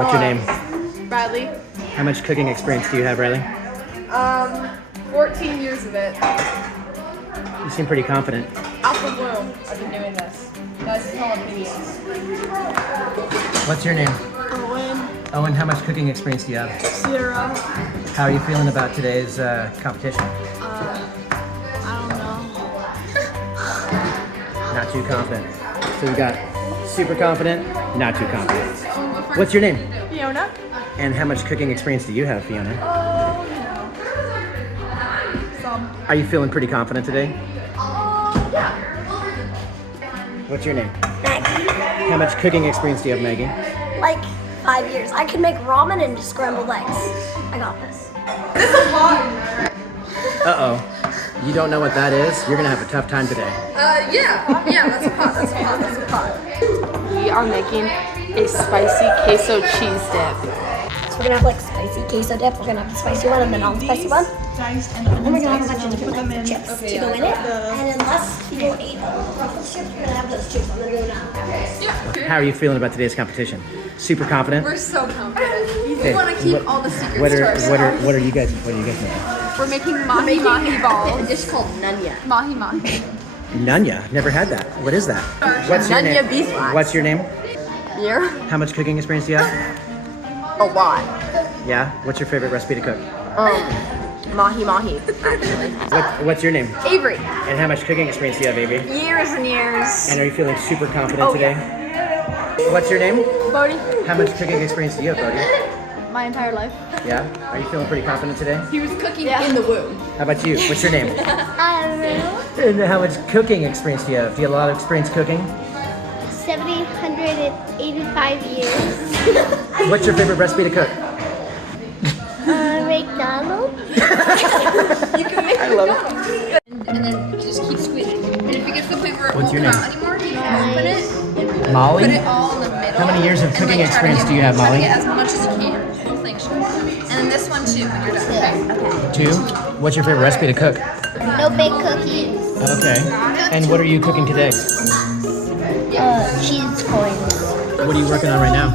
What's your name? Bradley. How much cooking experience do you have, Riley? 14 years of it. You seem pretty confident. Off the womb, I've been doing this. That's all opinions. What's your name? Owen. Owen, how much cooking experience do you have? 0. How are you feeling about today's competition? I don't know. Not too confident. So we got super confident, not too confident. What's your name? Fiona. And how much cooking experience do you have, Fiona? Some. Are you feeling pretty confident today? Yeah. What's your name? Maggie. How much cooking experience do you have, Maggie? Like 5 years. I can make ramen and scrambled eggs. I got this. This is hot. Uh-oh. You don't know what that is? You're gonna have a tough time today. Yeah, that's a pot. That's a pot. We are making a spicy queso cheese dip. So we're gonna have like spicy queso dip. We're gonna have the spicy one and the non-spicy one. And then we're gonna have a bunch of different types of chips to go in it. And unless people eat Ruffles chips, we're gonna have those chips. I'm gonna do now. How are you feeling about today's competition? Super confident? We're so confident. We Okay, want to keep all the secrets What to are ourselves. what are you guys making? We're making mahi mahi balls. A dish called Nunya. Mahi mahi. Nunya. Never had that. What is that? What's your Nunya name? beeswax. What's your name? Here? How much cooking experience do you have? A lot. Yeah. What's your favorite recipe to cook? Mahi mahi, actually. What's your name? Avery. And how much cooking experience do you have, Avery? Years and years. And are you feeling super confident today? What's your name? Bodie. How much cooking experience do you have, Bodie? My entire life. Yeah. Are you feeling pretty confident today? He was cooking in the womb. How about you? What's your name? And how much cooking experience do you have? Do you have a lot of experience cooking? 785 years. What's your favorite recipe to cook? McDonald's. You can make it. And then you just keep squeezing. And if it gets to the point where it What's won't your come name? out anymore, you can open it. Molly? Put it all in the middle. How many years of and, cooking like, try to experience get- do you have, Try Molly? to get as much as you can. Whole thing should. And then this one too when you're done. Okay. 2. What's your favorite recipe to cook? No big cookies. Okay. And what are you cooking today? Cheese coins. What are you working on right now?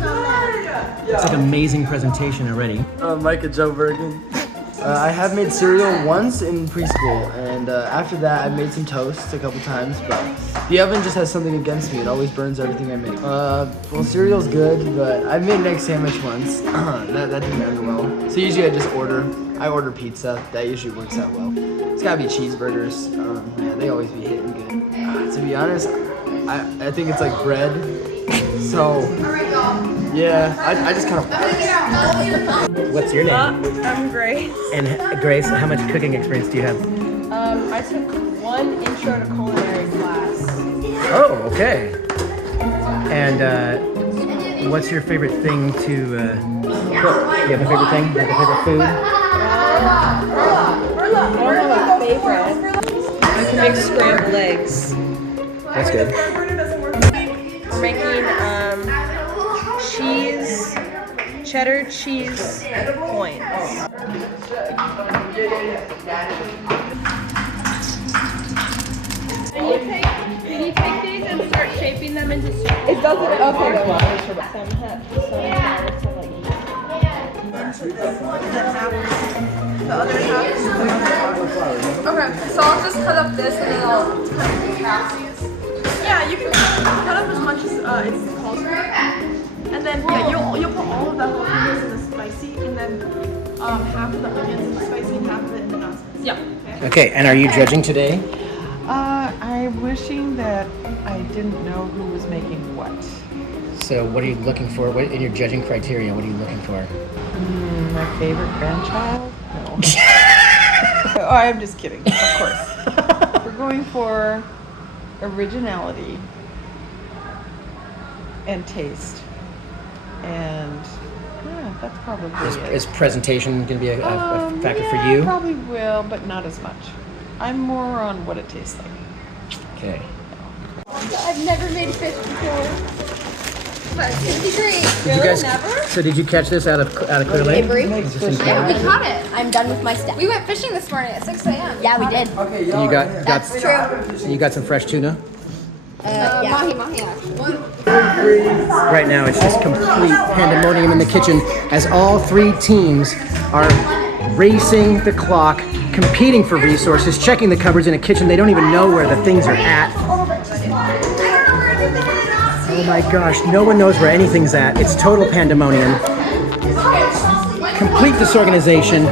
It's like amazing presentation already. Micah Joe Bergen. I have made cereal once in preschool, and after that I made some toast a couple times, but the oven just has something against me. It always burns everything I make. Well, cereal's good, but I made an egg sandwich once. that didn't end well. So usually I just order pizza. That usually works out well. It's gotta be cheeseburgers. Yeah, they always be hitting good. To be honest, I think it's like bread. So, yeah, I just kind of... What's your name? I'm Grace. And Grace, how much cooking experience do you have? I took one intro to culinary class. Oh, okay. And what's your favorite thing to cook? Do you have a favorite thing? Do you have a favorite food? I don't have a favorite. I can make scrambled eggs. That's good. We're making cheddar cheese points. Can you take these and start shaping them into It doesn't. Okay, no. the other half. Okay, so I'll just cut up this and then I'll cut up half. Yeah, you can cut up as much as it calls for. And then you'll put all of the jalapenos in the spicy, and then half of the onions in the spicy and half of it in the non-spicy. Yeah. Okay, and are you judging today? I'm wishing that I didn't know who was making what. So what are you looking for? What in your judging criteria, what are you looking for? My favorite grandchild? No. Oh, I'm just kidding, of course. We're going for originality and taste. And yeah, that's probably it. Is presentation going to be a factor for you? Probably will, but not as much. I'm more on what it tastes like. Okay. I've never made fish before. But it's gonna be great. Did you guys? So did you catch this out of Clear Lake? Just in Yeah, we Florida? caught it. I'm done with my step. We went fishing this morning at 6 a.m. Yeah, we did. And you got That's true. you got some fresh tuna. Yeah. Mahi mahi actually. Right now, it's just complete pandemonium in the kitchen as all three teams are racing the clock, competing for resources, checking the cupboards in a kitchen. They don't even know where the things are at. Oh my gosh, no one knows where anything's at. It's total pandemonium. Complete disorganization.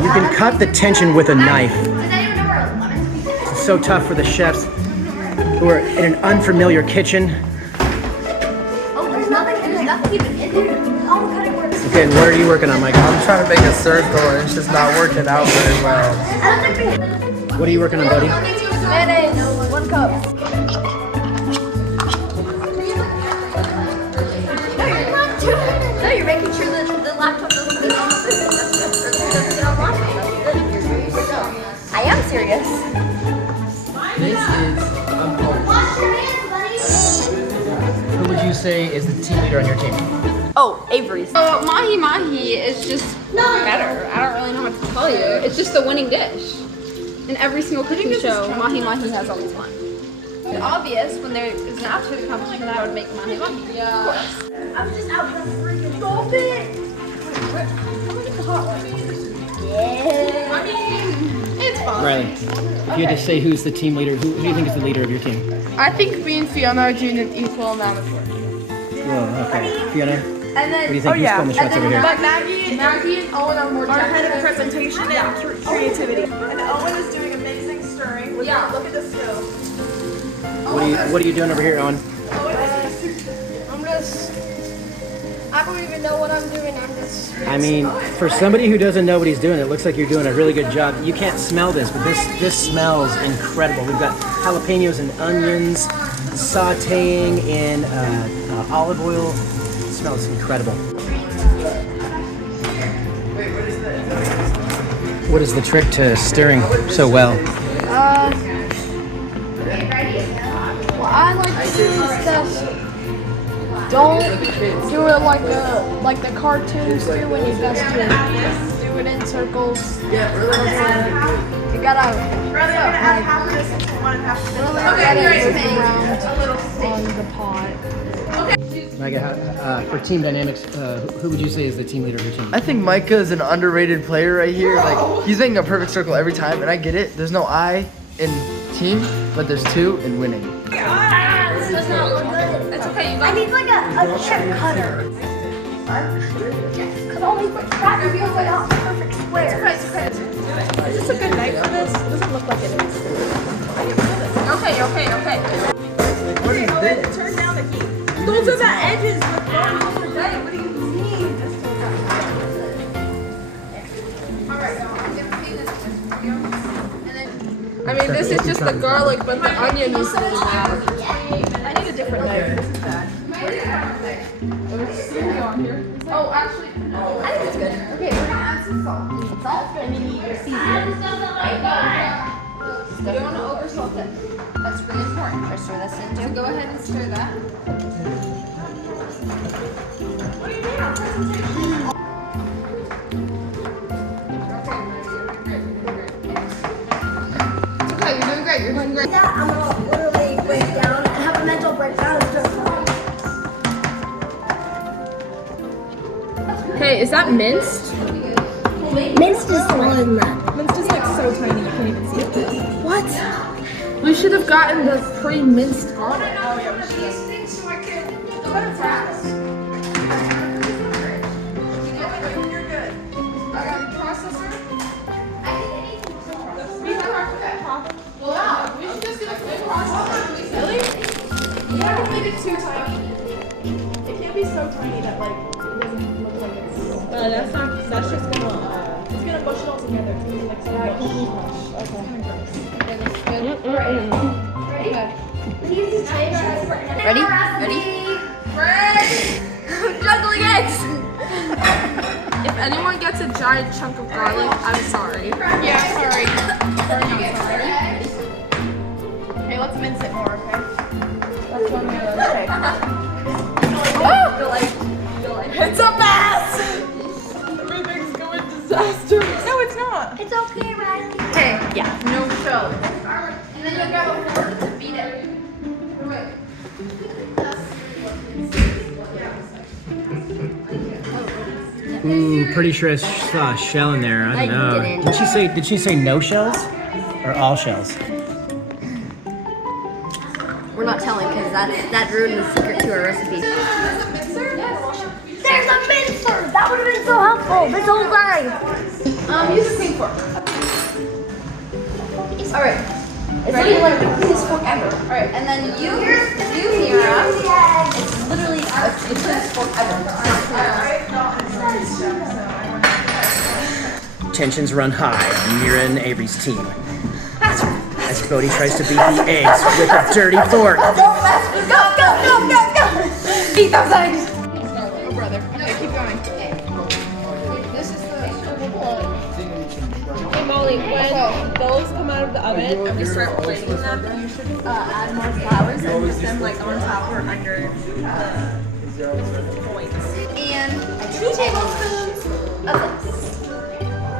You can cut the tension with a knife. It's so tough for the chefs who are in an unfamiliar kitchen. There's nothing even in there. All the cutting works. Okay, and what are you working on, Mike? I'm trying to make a circle and it's just not working out very well. What are you working on, buddy? Mayonnaise, 1 cup. No, you're making sure that the laptop doesn't get on the food. Doesn't get online. I am serious. This is Wash your hands, buddy. Who would you say is the team leader on your team? Oh, Avery. So mahi mahi is just better. I don't really know what to tell you. It's just the winning dish. In every single cooking show, mahi mahi has always won. It's obvious when there is an absolute competition that I would make mahi mahi. Yeah. Of course. I'm just out for freaking stop it. Yeah. I mean, it's fine. Riley, if you had to say who's the team leader, who do you think is the leader of your team? I think me and Fiona are doing an equal amount of work. Whoa, okay. Fiona, what And then, do you think? Who's calling the shots over here? But Maggie and Owen are more are head of technical. presentation and creativity. And Owen is doing amazing stirring. Look at the skill. What are you doing over here, Owen? I don't even know what I'm doing. I'm just. I mean, for somebody who doesn't know what he's doing, it looks like you're doing a really good job. You can't smell this, but this smells incredible. We've got jalapenos and onions sautéing in olive oil. It smells incredible. What is the trick to stirring so well? What I like to do is just don't do it like the cartoons do when you just do it in circles. You gotta on the pot. Micah, for team dynamics, who would you say is the team leader of your team? I think Micah is an underrated player right here. Like, he's making a perfect circle every time, and I get it. There's no I in team, but there's 2 in winning. This does not look good. It's okay, you I need like a chip cutter. Cause all these crap feels like a perfect square. Is this a good night for this? It doesn't look like it is. Okay. What is this? Turn down the heat. Those are the edges. What do you mean? I mean, this is just the garlic, but the onion needs to be loud. I need a different knife. This is bad. Oh, actually, I think it's good. okay, we're gonna add some salt. Salt and you need your seasoning. You don't want to oversalt it. That's really important. Should I stir this in So too? go ahead and stir that. It's okay, you're doing great. You're doing great. That I'm gonna literally break down and have a mental breakdown and start crying. Hey, is that minced? Minced is smaller than that. It's just like so tiny you can't even see it. What? We should have gotten the pre-minced garlic. Oh yeah, we should. But it's fast. You're good. I got a processor. Wow, we should just get a food processor. Really? You have to make it too tiny. It can't be so tiny that like it doesn't look like it's. That's not. That's just gonna. It's gonna mush it all together. It's gonna be like so much. Okay. Ready? Ready? I'm juggling eggs. If anyone gets a giant chunk of garlic, I'm sorry. Yeah, sorry. Okay, let's mince it more, okay? That's one of those. Okay. It's a mess! Everything's going disaster. No, it's not. It's okay, Riley. Hey, yeah, no show. And then you'll grab a fork to beat it. Ooh, pretty sure I saw a shell in there. I don't know. didn't. Did she say no shells or all shells? We're not telling because that ruined the secret to our recipe. There's a mincer! That would have been so helpful this whole time! Use a clean fork. Alright. It's literally like the cleanest fork ever. Alright, and then you Mira. It's literally the cleanest fork ever. Tensions run high on Mira and Avery's team. As Bodhi tries to beat the eggs with a dirty fork. Go! Beat those eggs! Oh, brother. Okay, keep going. This is the Hey, Molly, when those come out of the oven and we start plating them, you should add more flowers and put them like on top or under the points. and 2 tablespoons of this.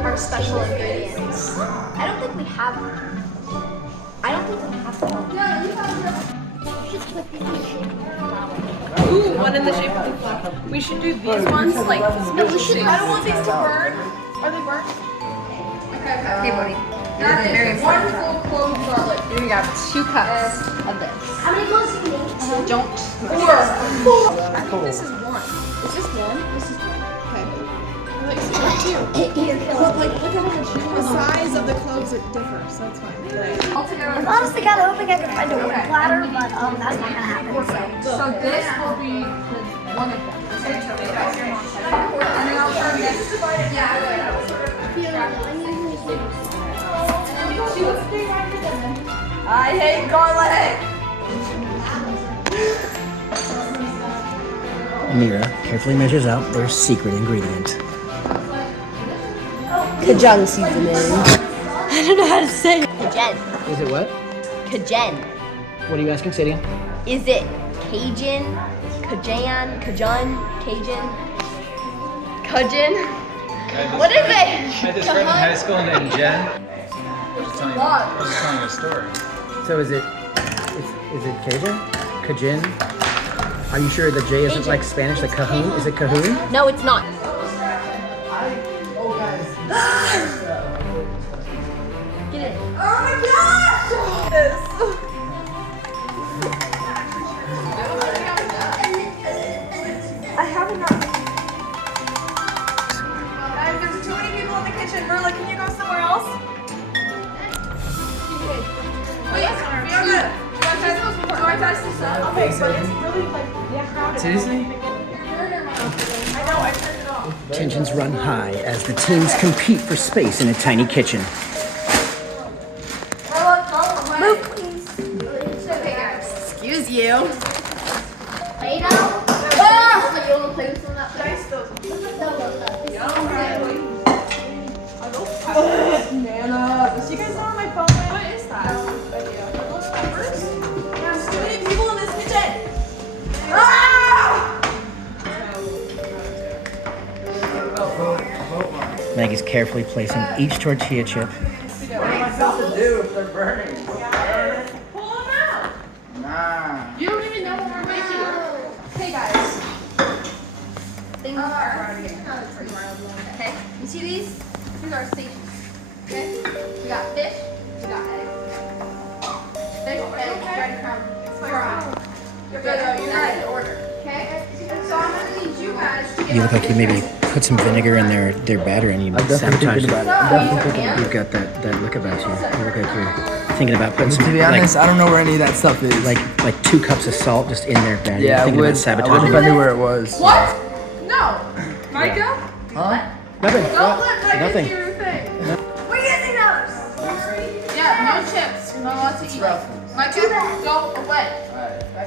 Our special ingredients. I don't think we have them. I don't think we have to. No, you have them. Ooh, one in the shape of the flower. We should do these ones like special shapes. I don't want these to burn. Are they burnt? Okay, buddy. That is very one full clove of garlic. Here we go. 2 cups of this. How many cloves do you need? Don't. 4. I think this is 1. Is this 1? This is 1. Okay. Like, so but like, look at how much the size of the cloves it differs, so it's fine. I'm honestly kind of hoping I can find a wood platter, but that's not gonna happen. So this will be one of them. And then I'll turn this. I hate garlic! Mira carefully measures out their secret ingredient. Cajun seasoning. I don't know how to say it. Cajun. Is it what? Cajun. What are you asking, Sadie? Is it Cajun? Cajun? Cajun? Cajun? What is it? I had this friend in high school named Jen. I was just telling a story. So is it Cajun? Cajun? Are you sure the J isn't like Spanish, like cahoon? Is it cahoon? No, it's not. Get it. I have enough. Guys, there's too many people in the kitchen. Merla, can you go somewhere else? Wait, Fiona, do I touch this up? Okay, but it's really like, crowded. Seriously? I know, I turned it off. Tensions run high as the teams compete for space in a tiny kitchen. Move, please. Okay, guys. Excuse you. Play-Doh? Dice those. Nana, you guys are on my phone. What is that? Are those peppers? There's too many people in this kitchen. Maggie's carefully placing each tortilla chip. What am I supposed to do if they're burning? Pull them out. Nah. You don't even know what we're making. Okay, guys. Things are. Okay, you see these? These are stations. Okay? We got fish, we got eggs. Fish, eggs, breadcrumbs, fry. You're good though, you're not in order. Okay? So I'm gonna need you guys to get You look like you maybe put some vinegar in their batter and you I'm definitely sabotage thinking it. about it. I'm definitely thinking about You've got that look about you. You look like you're thinking about putting it. some To be honest, I don't know where any of that stuff is. like 2 cups of salt just in their batter. yeah, I You're thinking would. about I sabotaging would if I it. knew where it was. What? No. Micah? Huh? Nothing. Don't let Micah Nothing. do your thing. We're using those. Yeah, no chips. You're not allowed to eat. Micah, go away. And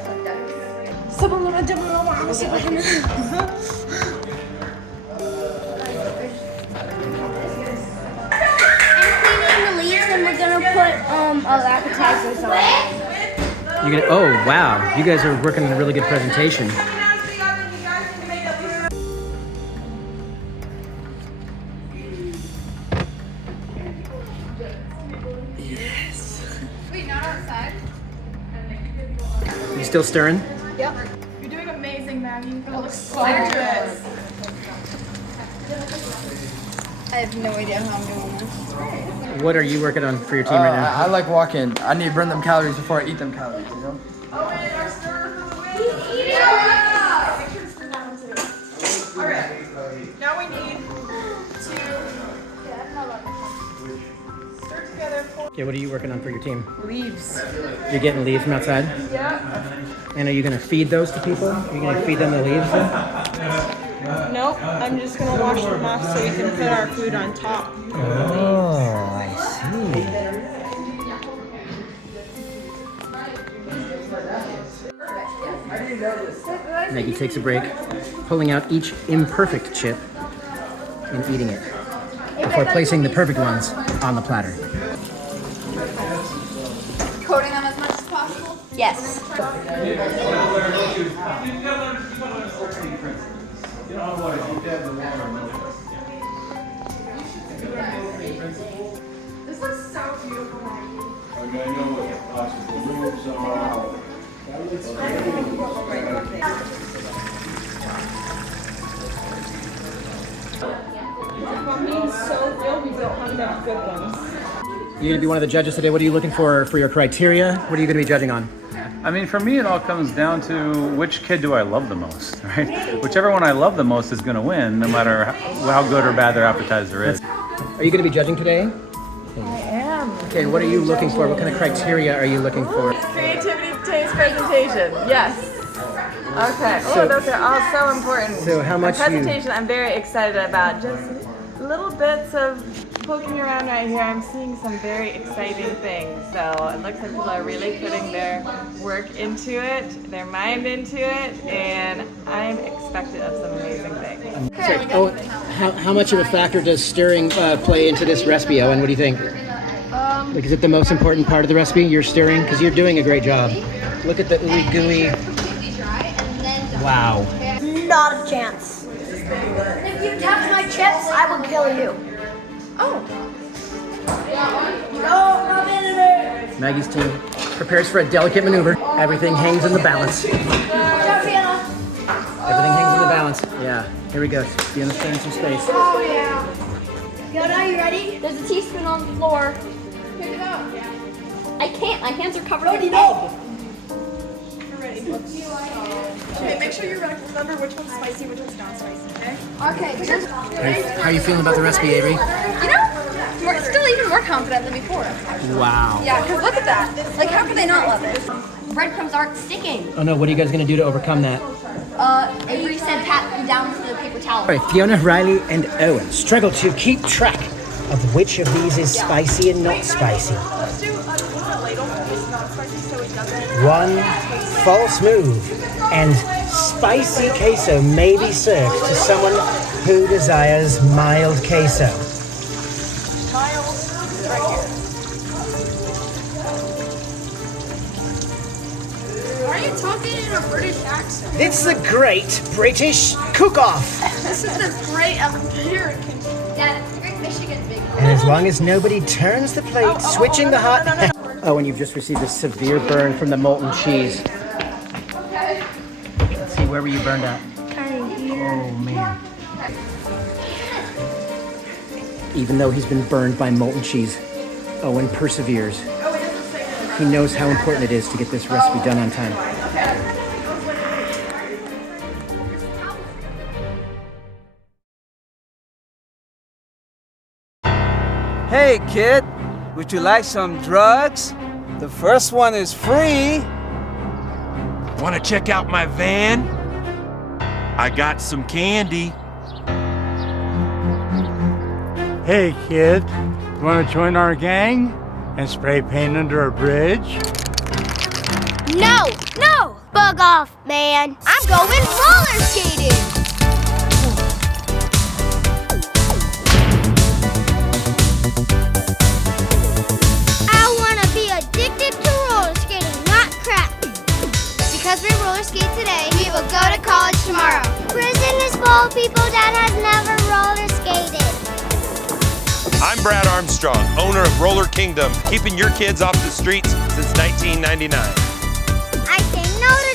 cleaning the leaves, and we're gonna put appetizers on it. You're gonna. Oh wow! You guys are working on a really good presentation. Wait, not our still stirring? Yep. You're doing amazing, Maggie. It looks so good. I have no idea how I'm doing this. What are you working on for your team right now? I like walking. I need to burn them calories before I eat them calories, you know? Oh, wait, our stir for the win. Make sure to stir that one today. All right. Now we need to stir together. Okay, what are you working on for your team? Leaves. You're getting leaves from outside? Yeah. And are you going to feed those to people? Are you going to feed them the leaves then? Nope. I'm just gonna wash them off so we can put our food on top. Oh, I see. Maggie takes a break, pulling out each imperfect chip and eating it before placing the perfect ones on the platter. Coating them as much as possible? Yes. This looks so beautiful, Maggie. I'm being so real, we don't have enough good ones. You're going to be one of the judges today. What are you looking for your criteria? What are you going to be judging on? I mean, for me, it all comes down to which kid do I love the most, right? Whichever one I love the most is going to win, no matter how good or bad their appetizer is. Are you going to be judging today? I am. Okay, what are you looking for? What kind of criteria are you looking for? Creativity, taste, presentation. Yes. Okay. So- Those are all so important. So how much you- presentation? I'm very excited about. Just little bits of poking around right here. I'm seeing some very exciting things. So it looks like people are really putting their work into it, their mind into it, and I'm expectant of some amazing things. Oh, how much of a factor does stirring play into this recipe, Owen? What do you think? Like, is it the most important part of the recipe? You're stirring? Because you're doing a great job. Look at the ooey gooey. Wow. Not a chance. If you touch my chips, I will kill you. Oh. No, no, Maggie's team prepares for a delicate maneuver. Everything hangs in the balance. Everything hangs in the balance. Yeah, here we go. Fiona's clearing some space. Oh, yeah. Fiona, are you ready? There's a teaspoon on the floor. Pick it up. I can't. My hands are covered Oh, in you egg. know. You're ready. Okay, make sure you remember which one's spicy, which one's not spicy, okay? Okay. How are you feeling about the recipe, Avery? You know, still even more confident than before. Wow. Yeah, because look at that. Like, how could they not love it? Breadcrumbs aren't sticking. Oh no, what are you guys gonna do to overcome that? Avery said pat them down with the paper towel. All right, Fiona, Riley, and Owen struggle to keep track of which of these is spicy and not spicy. Let's do a ladle that's not spicy so it doesn't. One false move, and spicy queso may be served to someone who desires mild queso. Mild, right here. Why are you talking in a British accent? It's the Great British Cook-Off. This is the great American. Dad, it's the Great Michigan Big One. And as long as nobody turns the plate, switching the hot... Oh, and you've just received a severe burn from the molten cheese. Let's see, where were you burned at? Oh, man. Even though he's been burned by molten cheese, Owen perseveres. He knows how important it is to get this recipe done on time. Hey kid, would you like some drugs? The first one is free. Want to check out my van? I got some candy. Hey kid, want to join our gang and spray paint under a bridge? No, no! Bug off, man. I'm going roller skating. I want to be addicted to roller skating, not crack. Because we roller skate today, we will go to college tomorrow. Prison is full of people that have never roller skated. I'm Brad Armstrong, owner of Roller Kingdom, keeping your kids off the streets since 1999. I say no to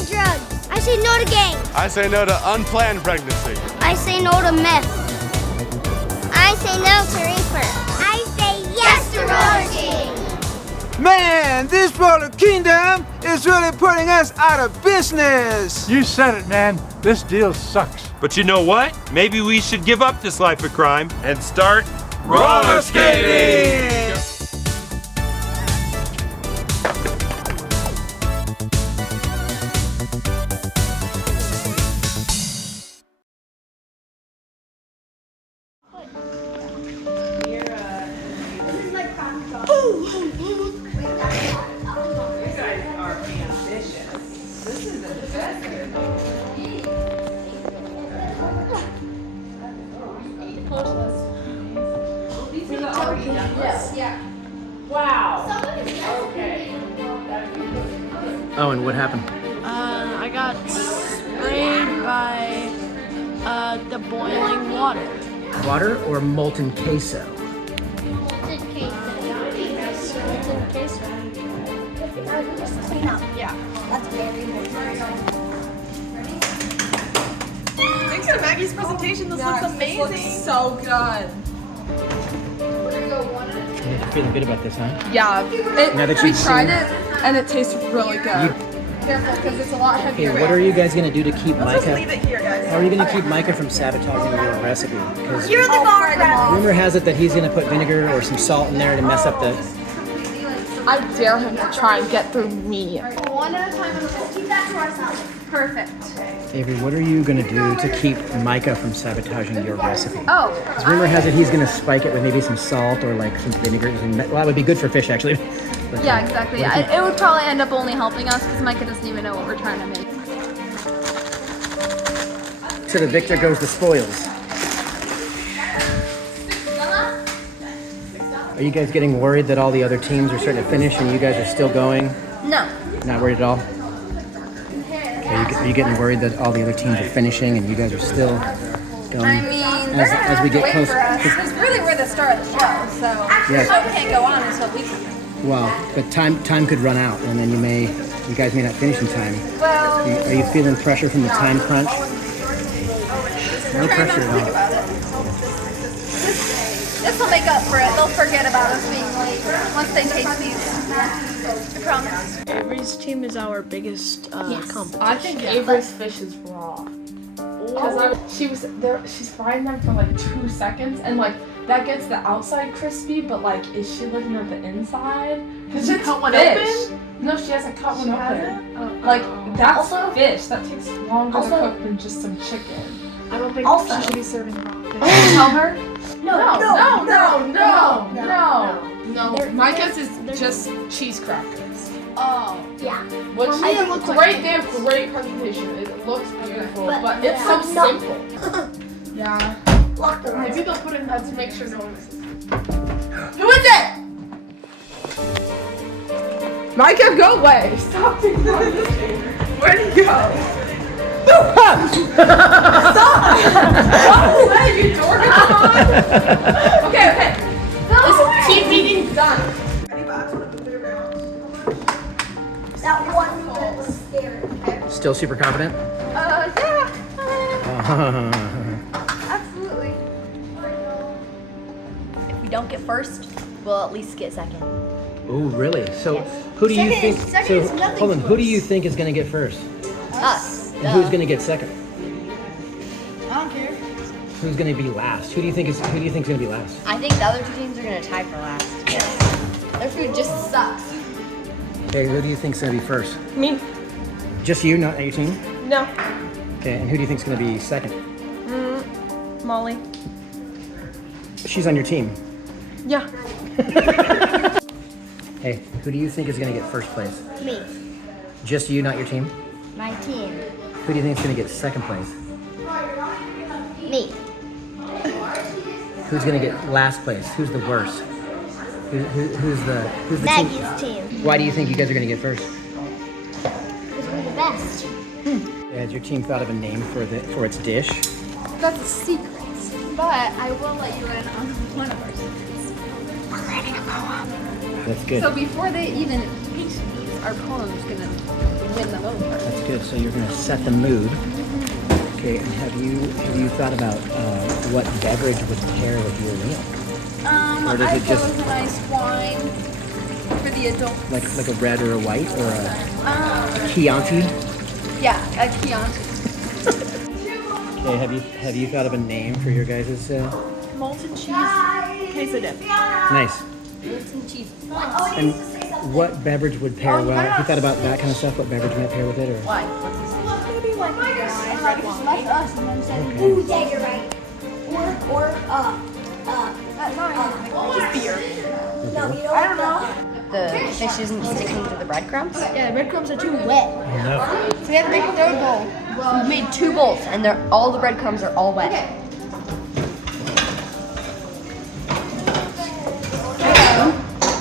I say no to gangs. I say no to unplanned pregnancy. I say no to meth. I say no to reefer. I say yes to roller skating. Man, this Roller Kingdom is really putting us out of business. You said it, man. This deal sucks. But you know what? Maybe we should give up this life of crime and start roller skating! Oh, and what happened? I got sprayed by the boiling water. Water or molten queso? Just clean up. Yeah. That's very important. Thanks to Maggie's presentation. This looks amazing. This looks so good. You're feeling good about this, huh? Yeah. Now that We you've tried seen- it, and it tastes really good. Careful, because it's a lot heavier. Okay, what are you guys gonna do to keep Let's just Micah? leave it here, guys. How are you gonna keep Micah from sabotaging your recipe? Because You're the gardener. rumor has it that he's gonna put vinegar or some salt in there to mess up the. I dare him to try and get through me. One at a time. Keep that to ourselves. Perfect. Avery, what are you gonna do to keep Micah from sabotaging your recipe? Oh. Because rumor has it he's gonna spike it with maybe some salt or like some vinegar. Well, that would be good for fish actually. But, Yeah, exactly. what do you think? It would probably end up only helping us because Micah doesn't even know what we're trying to make. To the victor goes the spoils. Are you guys getting worried that all the other teams are starting to finish and you guys are still going? No. Not worried at all? Are you getting worried that all the other teams are finishing and you guys are still going? I mean, they're gonna as have we to get wait closer. for us. Because really, we're the star of the show, so Yeah. the show can't go on until we finish. Well, but time could run out and then you guys may not finish in time. Well, Are you feeling pressure from the time crunch? No pressure at all. this will make up for it. They'll forget about us being late once they taste these. I promise. Avery's team is our biggest competition. I think Avery's fish is raw. Because she's frying them for like 2 seconds, and like that gets the outside crispy, but like, is she looking at the inside? Because she cut one open? No, she hasn't cut one open. Like, that's Also- fish. That takes longer to Also- cook than just some chicken. I don't think Also- she should be serving raw. Tell her? No. Micah's is just cheese crackers. Oh. Yeah. Which For me, it looks like- they have great presentation. It looks beautiful, but it's so no. simple. Yeah. Lock the Maybe they'll put it in that to make sure no one misses. Who is it? Micah, go away! Stop taking my finger. Where'd he go? Stop! Walk away, you dork! Okay. This team meeting's done. That one was scary. Still super confident? Absolutely. If we don't get first, we'll at least get second. Oh, really? So who do you Second think? is- second So is nothing hold on. to Who do us. you think is going to get first? Us. And who's going to get second? I don't care. Who's going to be last? Who do you think is going to be last? I think the other two teams are gonna tie for last. Their food just sucks. Okay, who do you think's going to be first? Me? Just you, not your team? No. Okay, and who do you think's going to be second? Molly. She's on your team. Yeah. Hey, who do you think is going to get first place? Me. Just you, not your team? My team. Who do you think is going to get second place? Me. Who's going to get last place? Who's the worst? Who's the team? Maggie's team. Why do you think you guys are going to get first? Because we're the best. Has your team thought of a name for its dish? That's a secret. But I will let you in on one of our secrets. We're writing a poem. That's good. So before they even taste these, our poem's gonna win the moment. That's good. So you're gonna set the mood. Okay. And have you thought about what beverage would pair with your meal? Or does I it go just with a nice wine for the adults. like a red or a white or a Chianti? Yeah, a Chianti. Okay. Have you thought of a name for your guys'? Molten cheese queso dip. Nice. And what beverage would pair well? Have you thought about that kind of stuff? What beverage might pair with it? Or Maybe like red wine. Like us, and then said, ooh, yeah, you're right. Or Just beer. no, you know I don't know. The fish isn't sticking to the breadcrumbs. Yeah, the breadcrumbs are too wet. no. So we have to make a third bowl. We've made 2 bowls, and all the breadcrumbs are all wet.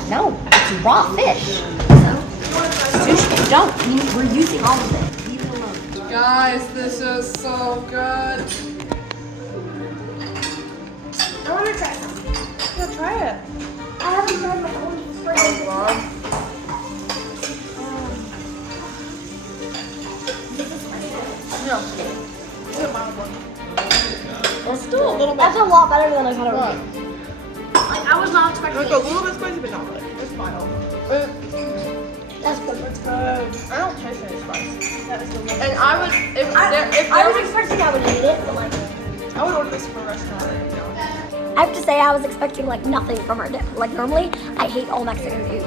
No, it's raw fish. Sushi, don't. We're using all of it. Leave it alone. Guys, this is so good. I want to try something. Yeah, try it. I haven't tried my own spray. No. It's a mild one. It's still a little bit. That's a lot better than I thought it would be. Like, I was not expecting Like a little bit spicy, but not really. It's mild. That's good. It's good. I don't taste any spice. That is delicious. And I would, if I there was was, expecting I would eat it, but like, I would order this from a restaurant right now. I have to say I was expecting like nothing from our dip. Like normally, I hate all Mexican food.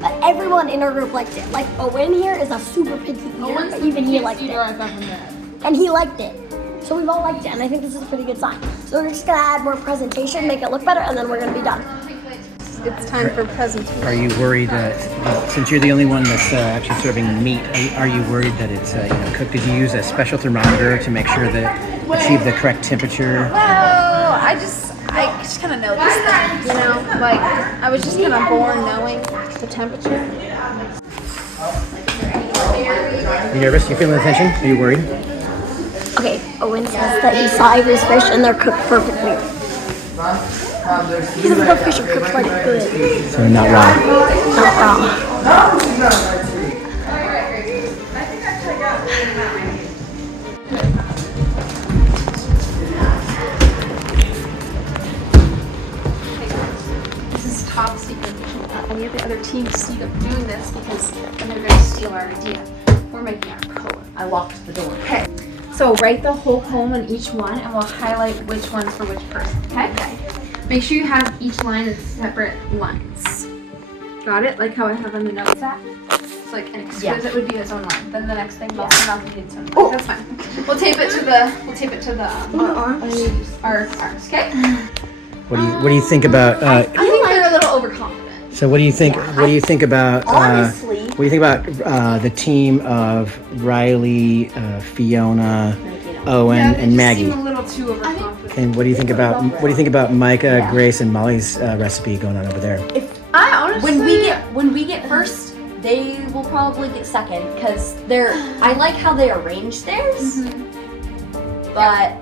But everyone in our group liked it. Like Owen here is a super picky eater, but even he liked it. And he liked it. So we've all liked it, and I think this is a pretty good sign. So we're just gonna add more presentation, make it look better, and then we're gonna be done. It's time for presentation. Are you worried that since you're the only one that's actually serving meat, are you worried that it's cooked? Did you use a special thermometer to make sure that achieve the correct temperature? Well, I just kind of know this thing, you know? Like, I was just kind of born knowing the temperature. You nervous? You feeling the tension? Are you worried? Okay, Owen says that he saw Avery's fish and they're cooked perfectly. He says the fish are cooked like good. So not wrong. Not raw. This is top secret. Any of the other teams see them doing this because then they're going to steal our idea. We're making our poem. I locked the door. Okay. So write the whole poem on each one and we'll highlight which one's for which person, okay? Make sure you have each line in separate lines. Got it? Like how I have on the notes app? So like an exquisite would be its own line. Then the next thing, melting mouth would be its own line. That's fine. We'll tape it to the our arms, okay? What do you think about? I think they're a little overconfident. So what do you think? What do you think about? Honestly. What do you think about the team of Riley, Fiona, Owen, and Maggie? Seem a little too overconfident. And what do you think about Micah, Grace, and Molly's recipe going on over there? I honestly, When we get first, they will probably get second because I like how they arrange theirs, but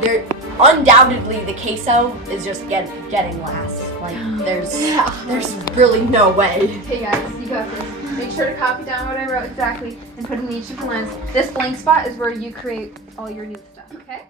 they're undoubtedly the queso is just getting last. Like there's really no way. Okay guys, you got this. Make sure to copy down what I wrote exactly and put it in each of the lines. This blank spot is where you create all your new stuff, okay?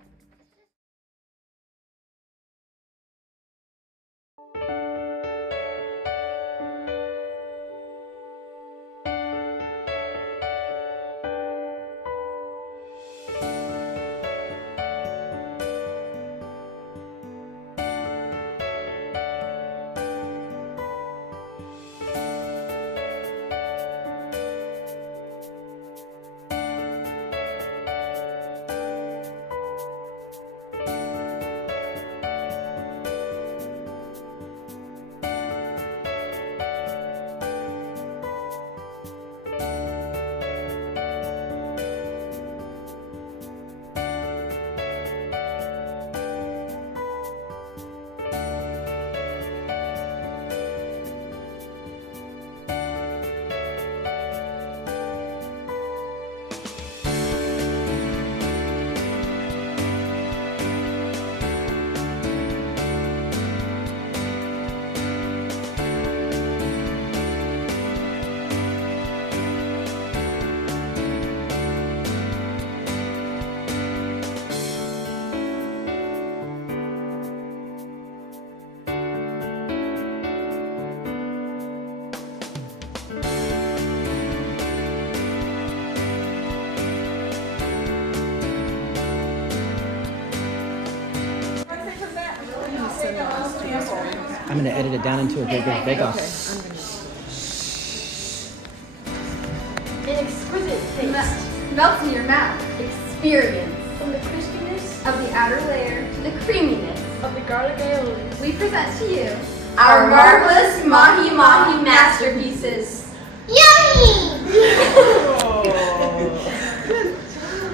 going to edit it down into a big bake-off. An exquisite taste. Melts in your mouth. Experience. From the crispiness Of the outer layer, To the creaminess. of the garlic aioli. we present to you Our marvelous Mahi Mahi masterpieces. Yummy!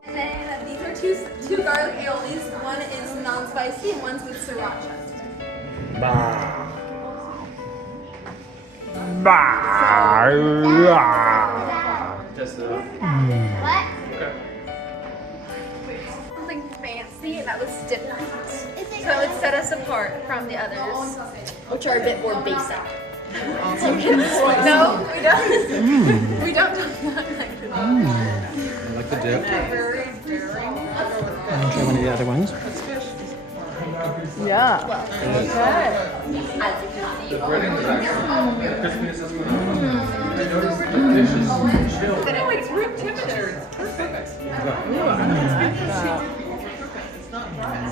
And then these are two garlic aiolis. One is non-spicy and one's with sriracha. What? Something fancy that was different. So it set us apart from the others. Which are a bit more basic. No, we don't. We don't do that. I like the dip. I'll try one of the other ones. Yeah. No, it's room temperature. It's perfect.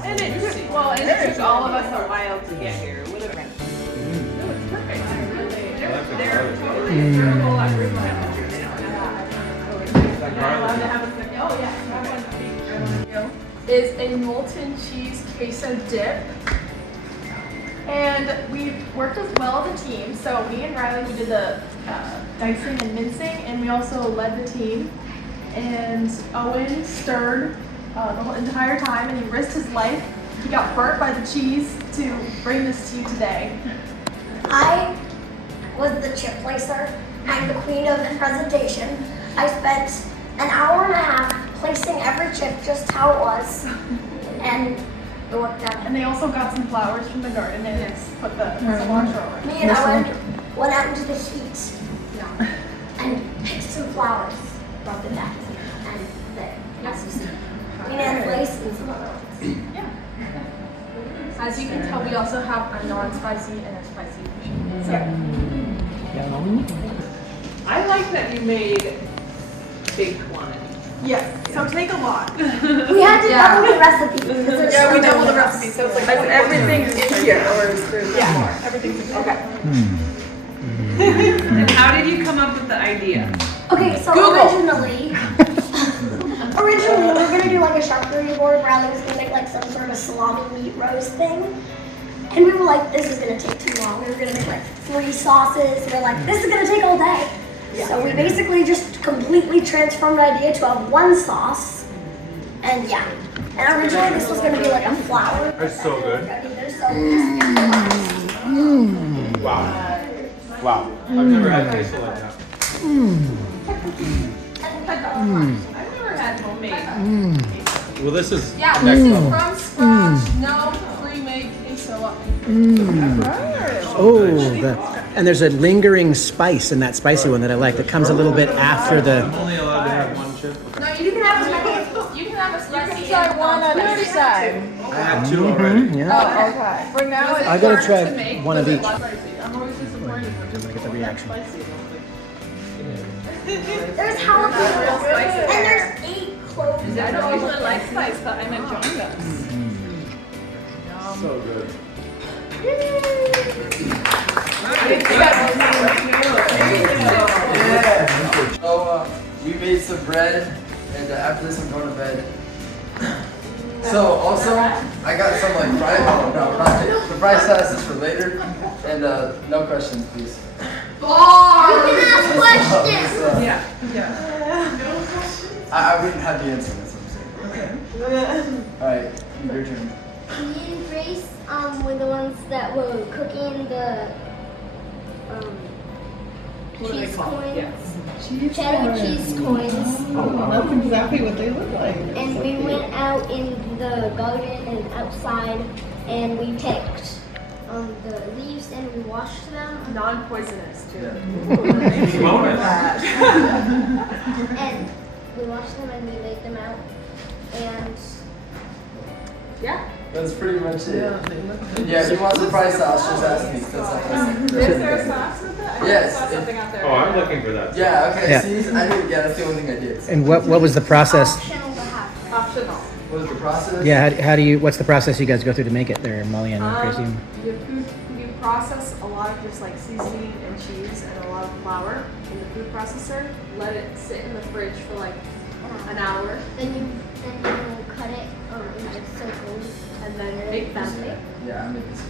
And it took, well, and it took all of us a while to get here. Would have been. No, it's perfect. They're totally enjoyable at room temperature. Oh, yeah. Is a molten cheese queso dip. And we worked as well as a team. So me and Riley, we did the dicing and mincing, and we also led the team. And Owen stirred the whole entire time, and he risked his life. He got burnt by the cheese to bring this to you today. I was the chip placer. I'm the queen of the presentation. I spent an hour and a half placing every chip just how it was, and it worked out. And they also got some flowers from the garden and put the cilantro over it. Me and Owen went out into the heat and picked some flowers, brought them back, and there, as you see, we had place and some other ones. As you can tell, we also have a non-spicy and a spicy version. So, I like that you made big quantity. yes, so take a lot. We had to double the recipe. because there's Yeah, so we many doubled the recipes. recipe, so it's like everything's in here, or is there? Yeah, everything's in there. Okay. And how did you come up with the idea? Okay, so originally we were gonna do like a charcuterie board. Riley was gonna make like some sort of salami meat roast thing. And we were like, this is gonna take too long. We were gonna make like 3 sauces. We were like, this is gonna take all day. So we basically just completely transformed the idea to have 1 sauce. And yeah. And originally this was gonna be like a flour. It's so good. So Wow. I've never had queso like that. I've never had homemade. Well, this is Yeah, next this is level. from scratch, no pre-made queso. Oh, and there's a lingering spice in that spicy one that I like that comes a little bit after the. I'm only allowed to have one chip. No, you can have as many. You can have a spicy. You can try one at a time. I had 2 already. Yeah. Oh, okay. For now, it's I gotta hard try to make one of because each. it's spicy. I'm always disappointed. I'm gonna get the reaction. there's jalapenos. And there's 8 cloves. I don't usually like spice, but I'm enjoying this. So good. Yeah. So we made some bread, and after this I'm going to bed. So also, I got some like fried. Oh no, not the fried sauces for later. And no questions, please. You can ask questions. I wouldn't have the answer. That's what I'm saying. All right, your turn. Me and Grace were the ones that were cooking the cheese coins, cheddar cheese coins. Oh, that's exactly what they look like. And we went out in the garden and outside, and we picked the leaves and we washed them. Non-poisonous too. And we washed them and we laid them out. And Yeah. That's pretty much it. Yeah, if you want some fried sauce, just ask me. That's not Is there a sauce with it? I Yes, saw it- something out there. Oh, I'm looking for that. Yeah, okay, Yeah. see, I did, yeah, that's the only thing I did. And what was the process? optional to have. Optional. What was the process? Yeah, how do you? What's the process you guys go through to make it there, Molly and Gracie? You process a lot of just like seasoning and cheese and a lot of flour in the food processor. Let it sit in the fridge for like an hour. Then you cut it into circles And then make them. Yeah, I make this.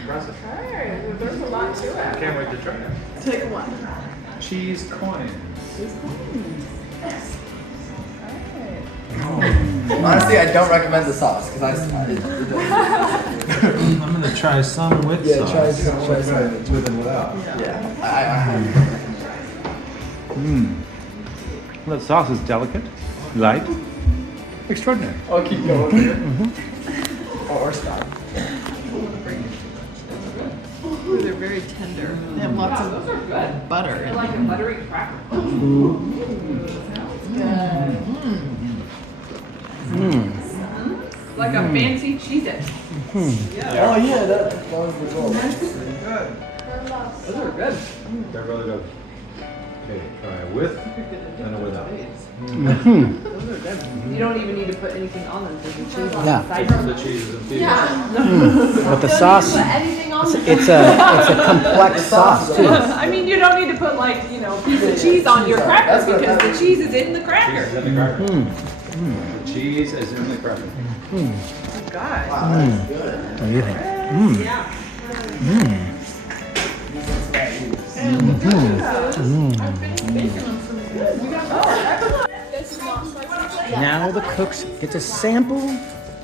Impressive. Hey, there's a lot to it. Can't wait to try it. Take one. Cheese coin. Honestly, I don't recommend the sauce because I'm gonna try some with sauce. try some with and without. Yeah, The sauce is delicate, light, extraordinary. I'll keep going. Or stop. They're very tender. They have lots of butter in Like a them. buttery cracker. Like a fancy Cheez-It. Oh yeah, that was the goal. Those are good. They're really good. Okay, try a with and a without. You don't even need to put anything on them because the cheese on Yeah. the side. The cheese is infused. But the sauce, Anything on them. it's a complex sauce too. I mean, you don't need to put like, you know, piece of cheese on your cracker because the cheese is in the Cheese cracker. is in the cracker. The cheese is in the cracker. God. What do you think? Now the cooks get to sample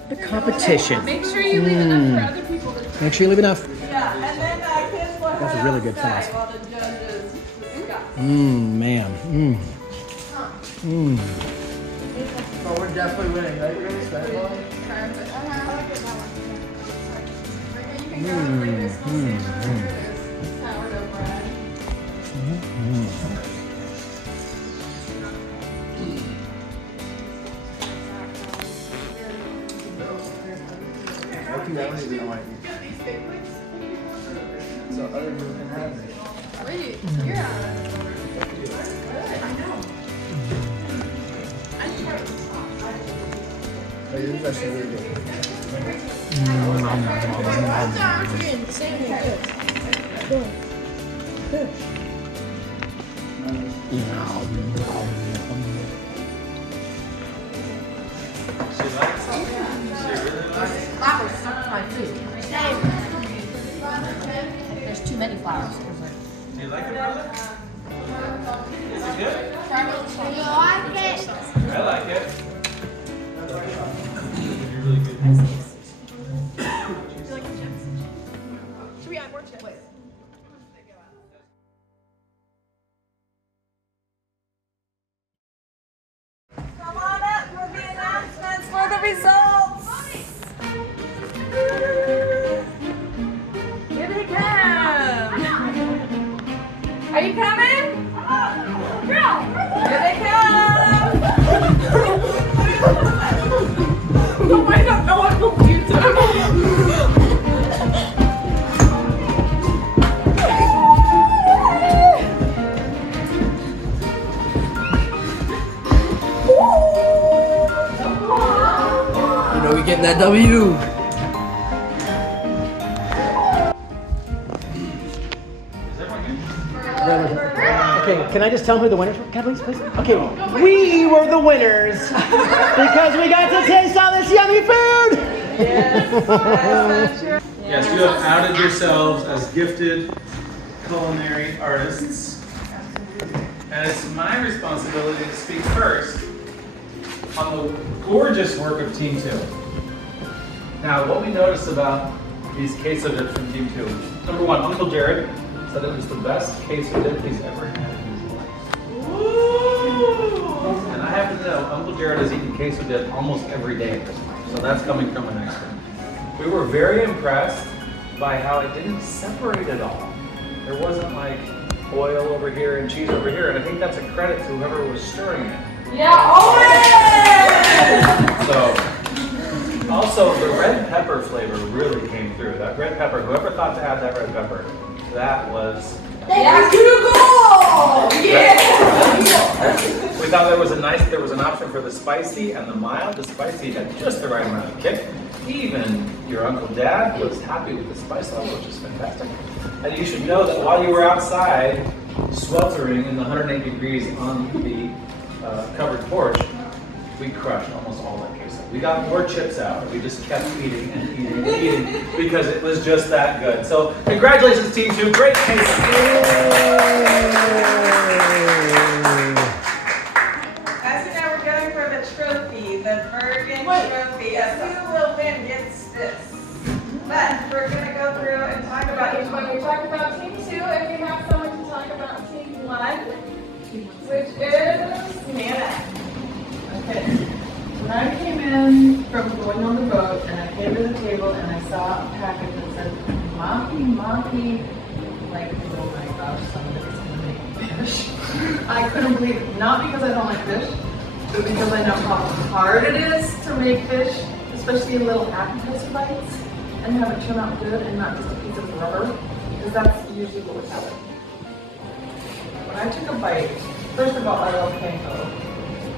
the competition. Make sure you leave enough for other people to try. Make sure you leave enough. Yeah, and then kids will have That's a really good sauce. while the judges discuss. Man. Oh, we're definitely winning, right, Grace? So other people can have it. Oh, yours is actually really good. Flowers stuck to my food. There's too many flowers. Do you like it, brother? Is it good? I like it. You're really good. Should we add more chips? Come on up for the announcements for the results. Here they come. Are you coming? Here they come. Oh my God, no one will do You know we getting that W. Okay, can I just tell them who the winners were? Can I please? Okay, we were the winners because we got to taste all this yummy food. Yes, you have outed yourselves as gifted culinary artists. And it's my responsibility to speak first on the gorgeous work of Team 2. Now, what we noticed about these queso dips from Team 2, number one, Uncle Jared said it was the best queso dip he's ever had in his life. And I happen to know Uncle Jared has eaten queso dip almost every day at this point, so that's coming from an expert. We were very impressed by how it didn't separate at all. There wasn't like oil over here and cheese over here, and I think that's a credit to whoever was stirring it. Yeah, So, also the red pepper flavor really came through. That red pepper, whoever thought to add that red pepper, that was. Yeah, Google! We thought there was an option for the spicy and the mild. The spicy had just the right amount of kick. Even your Uncle Dad was happy with the spice level, which is fantastic. And you should know that while you were outside, sweltering in the 108 degrees on the covered porch, we crushed almost all that queso. We got more chips out. We just kept eating and eating and eating because it was just that good. So congratulations, Team 2. Great queso. As you know, we're going for the trophy, the Bergen trophy. Who will win gets this. But we're going to go through and talk about each one. We talked about Team 2, and we have someone to talk about Team 1, which is Nana. Okay. When I came in from going on the boat and I came to the table and I saw a package that said Mahi, like, oh my gosh, somebody's gonna make fish. I couldn't believe it. Not because I don't like fish, but because I know how hard it is to make fish, especially in little appetizer bites, and have it turn out good and not just a piece of rubber, because that's usually what would happen. When I took a bite, first of all, I love panko.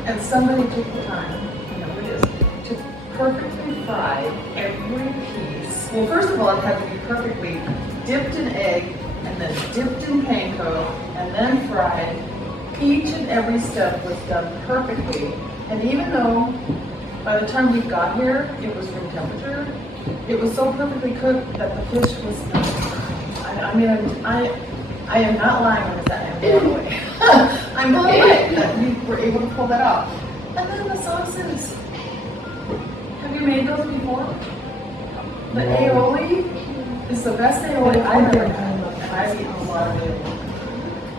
And somebody took the time, you know it is, to perfectly fry every piece. Well, first of all, it had to be perfectly dipped in egg, and then dipped in panko, and then fried. Each and every step was done perfectly. And even though by the time we got here, it was room temperature, it was so perfectly cooked that the fish was not. I am not lying when I say I'm blown away. I'm blown away that we were able to pull that off. And then the sauces. Have you made those before? The aioli is the best aioli I've ever had. I've eaten a lot of aioli.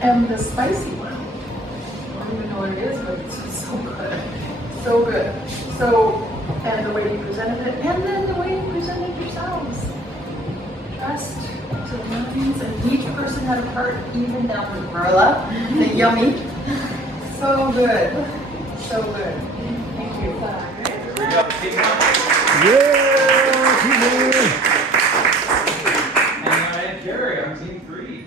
And the spicy one, I don't even know what it is, but it's so good. So good. So, and the way you presented it, and then the way you presented yourselves. Just to the mountains, and each person had a part, even down to Marla, the yummy. So good. So good. Thank you. Good job, Team 1. Yeah, Team 1. And I am Gary, I'm Team 3.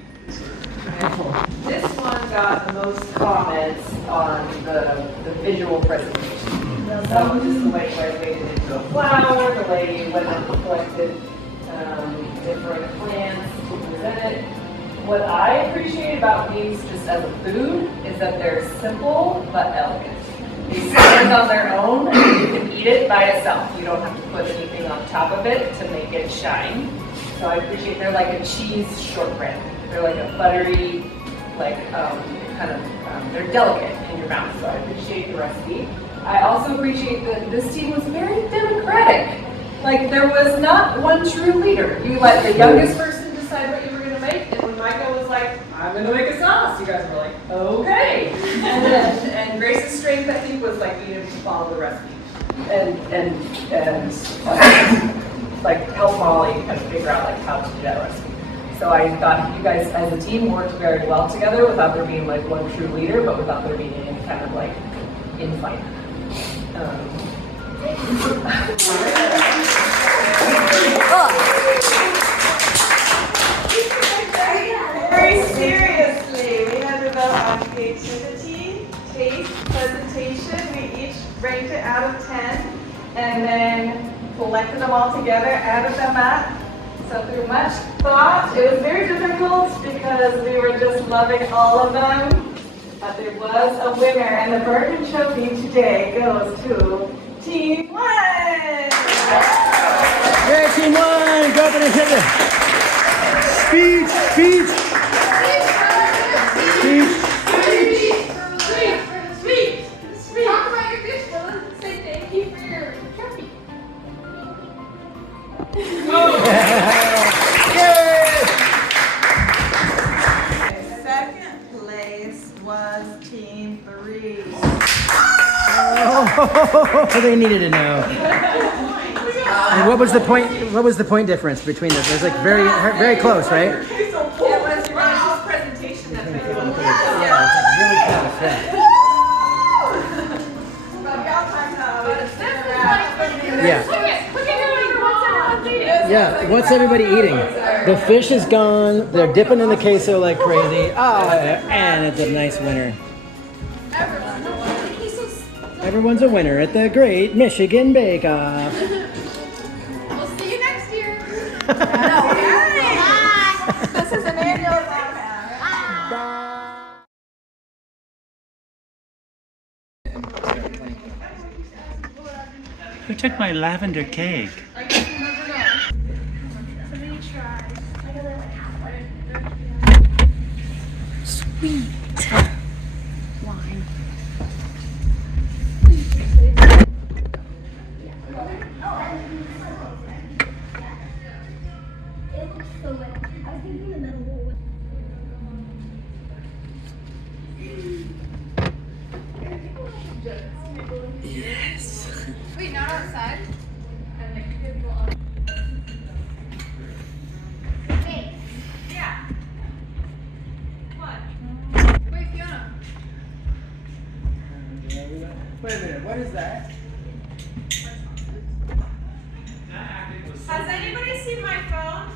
This one got the most comments on the visual presentation. So just the way I made it into a flower, the way you went and collected different plants to present it. What I appreciate about these just as a food is that they're simple but elegant. They stand on their own and you can eat it by itself. You don't have to put anything on top of it to make it shine. So I appreciate they're like a cheese shortbread. They're like a buttery, like they're delicate in your mouth. So I appreciate the recipe. I also appreciate that this team was very democratic. Like, there was not one true leader. You let the youngest person decide what you were going to make, and when Michael was like, I'm going to make a sauce, you guys were like, okay. And Grace's strength, I think, was like needed to follow the recipe. And like help Molly kind of figure out like how to do that recipe. So I thought you guys as a team worked very well together without there being like one true leader, but without there being any kind of like infight. Very seriously, we had to vote on creativity, taste, presentation. We each ranked it out of 10 and then collected them all together, added them up. So through much thought, it was very difficult because we were just loving all of them. But there was a winner, and the Bergen Trophy today goes to Team 1! Yay, Team 1! Go up and hit it! Speech! Speech! Speech! Talk about your fish, fellas, and say thank you for your trophy. Second place was Team 3. Oh, they needed to know. And what was the point? What was the point difference between them? It was like very, very close, right? It was your guys' presentation that made it. Yeah, it's like really close. Yeah. Yeah. What's everybody eating? The fish is gone. They're dipping in the queso like crazy. Oh, and it's a nice winner. Everyone's a winner at the Great Michigan Bake Off. This is an annual thing. Who took my lavender cake? Wait, not outside? Yeah. What? Wait, Fiona. Wait a minute, what is that? Has anybody seen my phone?